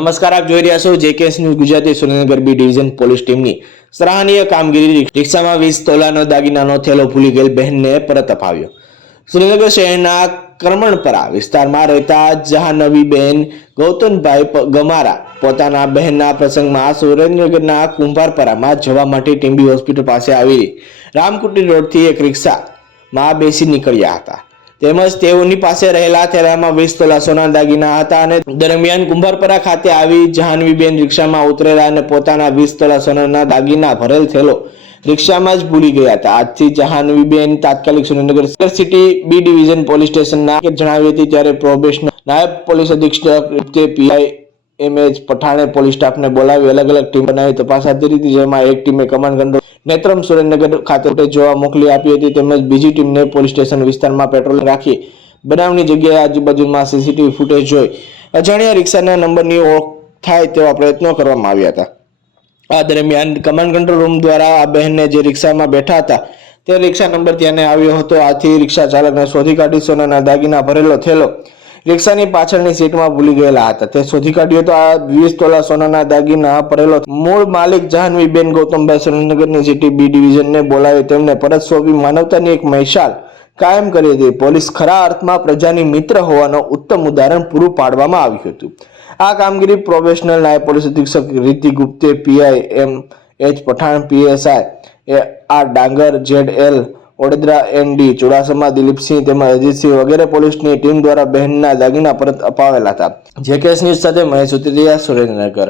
નમસ્કાર, આપ જોઈ રહ્યા છો JKS news Gujarati. Surendranagar B division police ટીમની સરાહનીય કામગીરી. રિક્ષામાં 20 તોલાનો દાગીનાનો થેલો ભૂલી ગયેલ બહેનને પરત અપાવ્યો. સુરેન્દ્રનગર શહેરના કરમણપરા વિસ્તારમાં રહેતા જહાનવીબેન ગૌતમભાઈ ગમારા પોતાના બહેનના પ્રસંગમાં સુરેન્દ્રનગરના કુંભારપરામાં જવા માટે ટીમ્બી હોસ્પિટલ પાસે આવેલી રામકુટી રોડથી એક રિક્ષામાં બેસી નીકળ્યા હતા. તેમજ તેઓની પાસે રહેલા થેલામાં 20 તોલા સોનાના દાગીના હતા અને દરમિયાન કુંભારપરા ખાતે આવી જહાનવીબેન રિક્ષામાં ઉતરેલા અને પોતાના 20 તોલા સોનાના દાગીના ભરેલ થેલો રિક્ષામાં જ ભૂલી ગયા હતા. આજથી જહાનવીબેન તાત્કાલિક Surendranagar city B division police સ્ટેશનના જણાવી હતી. ત્યારે પ્રોબેશનર નાયબ પોલીસ અધિક્ષક પીઆઈ એમએચ પઠાણે પોલીસ સ્ટાફને બોલાવી અલગ અલગ ટીમ બનાવી તપાસ હાથ ધરી હતી. જેમાં એક ટીમે કમાન્ડ કંટ્રોલ નેત્રમ સુરેન્દ્રનગર ખાતે જોવા મોકલી આપી હતી. તેમજ બીજી ટીમને પોલીસ સ્ટેશન વિસ્તારમાં પેટ્રોલિંગ રાખી બનાવની જગ્યાએ આજુબાજુમાં સીસીટીવી ફૂટેજ જોઈ અજાણ્યા રિક્ષાના નંબરની ઓળખ થાય તેવા પ્રયત્નો કરવામાં આવ્યા હતા. આ દરમિયાન કમાન્ડ કંટ્રોલ રૂમ દ્વારા આ બહેનને જે રિક્ષામાં બેઠા હતા તે રિક્ષા નંબર ધ્યાને આવ્યો હતો. આથી રિક્ષા ચાલકને શોધી કાઢી સોનાના દાગીના ભરેલો થેલો રિક્ષાની પાછળની સીટમાં ભૂલી ગયેલા હતા. તે શોધી કાઢ્યો તો આ 20 તોલા સોનાના દાગીના ભરેલો મૂળ માલિક જહાનવીબેન ગૌતમભાઈ સુરેન્દ્રનગરની સિટી બી ડિવિઝનને બોલાવી તેમને પરત સોંપી માનવતાની એક મશાલ કાયમ કરી હતી. પોલીસ ખરા અર્થમાં પ્રજાની મિત્ર હોવાનો ઉત્તમ ઉદાહરણ પૂરું પાડવામાં આવ્યું હતું. આ કામગીરી પ્રોફેશનલ નાયબ પોલીસ અધિક્ષક Riti Gupte, PI M H Pathan, PSI R Dangar, ZL Odedara, ND Chudasama, Dilipsinh તેમજ અજીતસિંહ વગેરે પોલીસની ટીમ દ્વારા બહેનના દાગીના પરત અપાવેલા હતા. જેકેએસ ન્યૂઝ સાથે મહેશ ઉતરિયા, સુરેન્દ્રનગર.